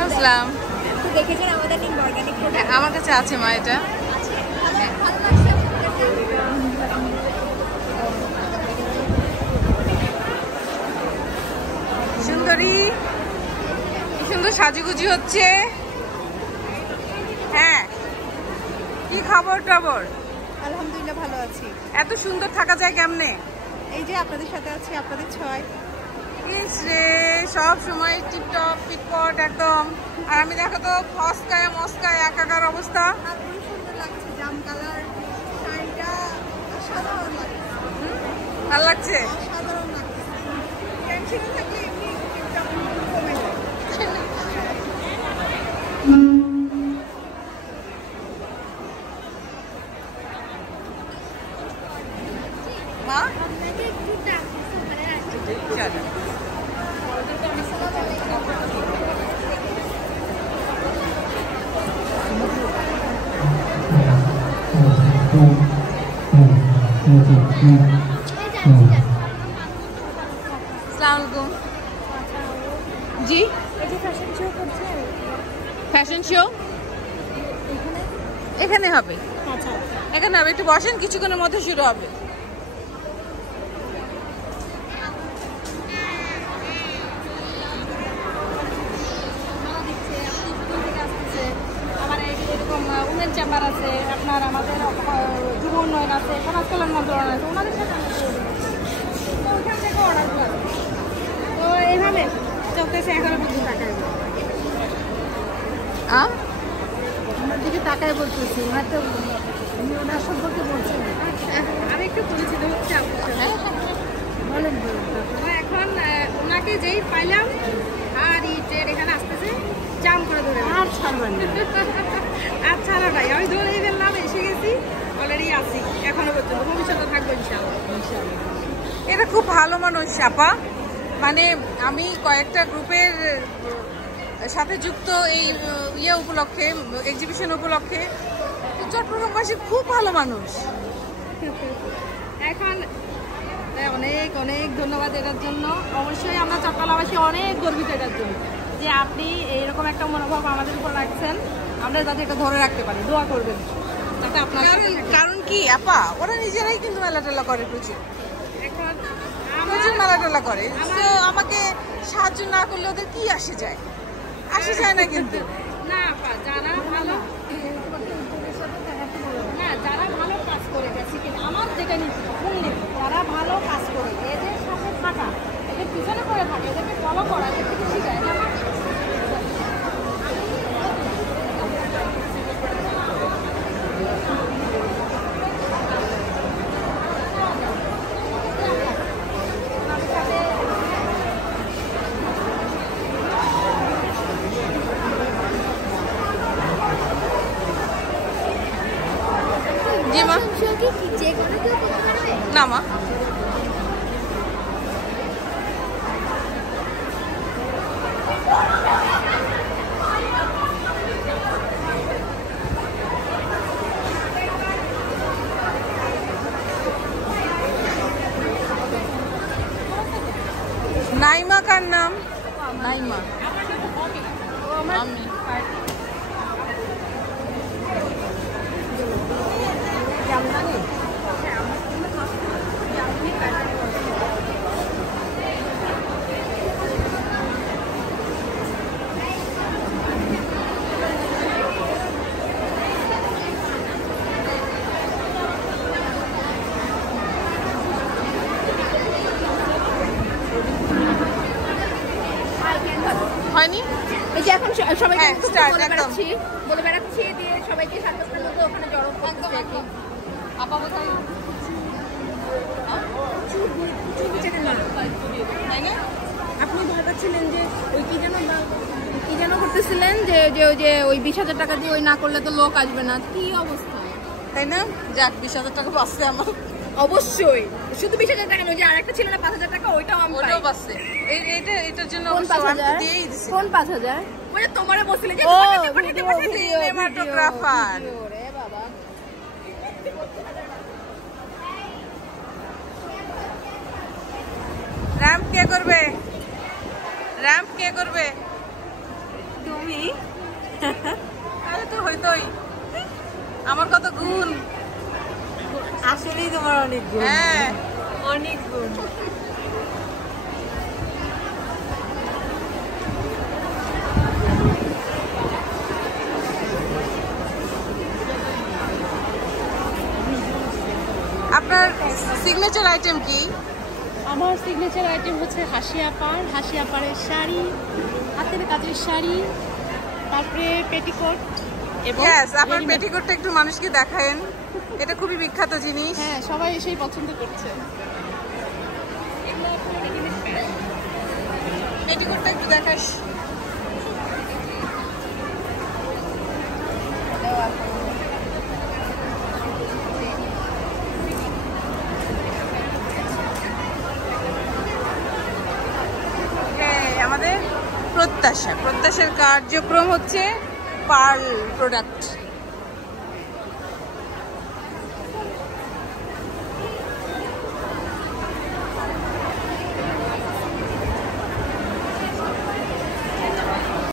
আসসালাম। দেখেছেন আমাদের নিম অর্গানিক প্রোডাক্ট? আমার কাছে আছে মা এটা। সুন্দরী, কি সুন্দর সাজুগুজি হচ্ছে। হ্যাঁ, কি খবর টবর? আলহামদুলিল্লাহ ভালো আছি। এত সুন্দর থাকা যায় কেমনে? এই যে আপনাদের সাথে আছি, আপনাদের ছয়। ইস রে, সব সময় টিপটপ ফিটপট একদম। আর আমি দেখো তো ফসকায় মস্কায় একাকার অবস্থা। আর খুব সুন্দর লাগছে, জাম কালার শাড়িটা সাধারণ লাগছে। ভালো লাগছে? সাধারণ লাগছে। টেনশনে থাকলে এমনি টিপটপ কমে যায়। মা আসসালামু আলাইকুম। জি, ফ্যাশন শো এখানে হবে। এখানে হবে, একটু বসেন, কিছুক্ষণের মধ্যে শুরু হবে। উমেন চেম্বার আছে, আপনার আমাদের যুব উন্নয়ন আছে, সমাজ কল্যাণ মন্ত্রণালয় আছে, ওনাদের সাথে তো ওইখান থেকে অর্ডার করে। তো এইভাবে চলতেছে, এখনো পর্যন্ত টাকায় আমার দিকে তাকায় বলতেছি, হয়তো ওনার সম্পর্কে বলছেন। আমি একটু পরিচিত হচ্ছে আপনার বলেন। এখন ওনাকে যেই পাইলাম আর এই ট্রেন এখানে আসতেছে, জাম করে ধরে আর ছাড়বেন না। আর ছাড়া নাই, আমি ধরেই ফেললাম, এসে গেছি, অলরেডি আছি এখনো পর্যন্ত, ভবিষ্যতে থাকবো ইনশাআল্লাহ। এটা খুব ভালো মানুষ আপা, মানে আমি কয়েকটা গ্রুপের সাথে যুক্ত এই ইয়ে উপলক্ষে, এক্সিবিশন উপলক্ষে। চট্টগ্রামবাসী খুব ভালো মানুষ। এখন অনেক অনেক ধন্যবাদ এটার জন্য। অবশ্যই আমরা চট্টগ্রামবাসী অনেক গর্বিত এটার জন্য যে আপনি এইরকম একটা মনোভাব আমাদের উপর রাখছেন। আমরা যাতে এটা ধরে রাখতে পারি, দোয়া করবেন। কারণ কি আপা, ওরা নিজেরাই কিন্তু মেলা টেলা করে প্রচুর, প্রচুর মেলা টেলা করে। আমাকে সাহায্য না করলে ওদের কি আসে যায়? আসে যায় না কিন্তু। না আপা, যারা ভালো যারা ভালো কাজ করে গেছে, কিন্তু আমার যেটা নিচ্ছি শুনলেন, যারা ভালো কাজ করে এদের সাথে থাকা, এদের পিছনে করে থাকে, এদেরকে ফলো করা, এদের থেকে শিখায় না। জি মা, যে কোনো জামা। নাইমা কার নাম? নাইমা আমি হয়নি। এই যে এখন সবাইকে বলে বেড়াচ্ছি দিয়ে সবাইকে 7-8টার মধ্যে ওখানে জড়ো করতে একদম। আপা কোথায়? আপনি ভয় পাচ্ছিলেন যে ওই কি যেন করতেছিলেন যে যে ওই 20,000 টাকা দিয়ে ওই না করলে তো লোক আসবে না, কি অবস্থা তাই না? যাক 20,000 টাকা বাঁচছে আমার। অবশ্যই শুধু 20,000 টাকা নয়, যে আরেকটা ছিল না 5,000 টাকা, ওইটাও আমি পাই। ওটাও বাঁচছে। এটার জন্য কোন 5,000 দিয়েই দিছি। কোন 5,000? ওই যে তোমারে বলছিলে যে পাঠাতে সিনেমাটোগ্রাফার। ওরে বাবা, র‍্যাম্প কে করবে? র‍্যাম্প কে করবে? তুমি তাহলে তো হইতোই। আমার কত গুণ। আসলেই তোমার অনেক গুণ। হ্যাঁ অনেক গুণ। আপনার সিগনেচার আইটেম কি? আমার সিগনেচার আইটেম হচ্ছে হাসি আপারের শাড়ি, হাতের কাজের শাড়ি, তারপরে পেটিকোট। ইয়েস, আপনার পেটিকোটটা একটু মানুষকে দেখায়েন। এটা খুবই বিখ্যাত জিনিস। হ্যাঁ, সবাই এসেই পছন্দ করছে। পেটিকোটটা একটু দেখাস। আমাদের প্রত্যাশার কার্যক্রম হচ্ছে পার্ল প্রোডাক্ট।